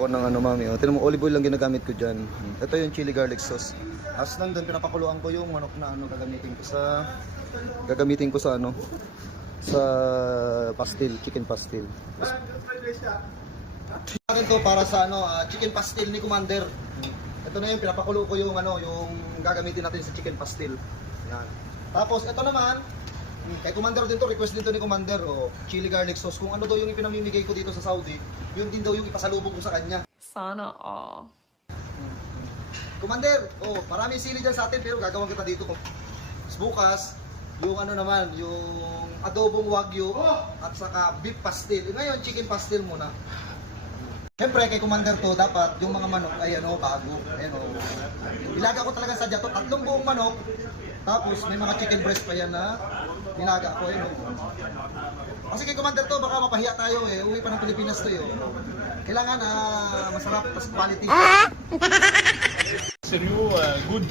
Ng ano mami, oh. Tinan mo, olive oil lang ginagamit ko dyan. Ito yung chili garlic sauce. As lang doon, pinapakuluan ko yung manok na ano gagamitin ko sa ano, sa pastil, chicken pastil. Akin to para sa ano, chicken pastil ni Commander. Ito na yung pinapakulo ko yung ano, yung gagamitin natin sa chicken pastil. Yan. Tapos ito naman, kay Commander din to, request din to ni Commander, chili garlic sauce. Kung ano daw yung ipinamimigay ko dito sa Saudi, yun din daw yung ipasalubong ko sa kanya. Sana all. Commander, maraming sili dyan sa atin pero gagawin kita dito. Bukas, yung ano naman, yung adobong wagyu at saka beef pastil. Ngayon, chicken pastil muna. Siyempre, kay Commander to, dapat yung mga manok ay bago. Ilaga ko talaga sa dyato, 3 buong manok. Tapos may mga chicken breast pa yan na nilaga ko. Kasi kay Commander to, baka mapahiya tayo uwi pa ng Pilipinas to Kailangan masarap, tas quality. Seryo, good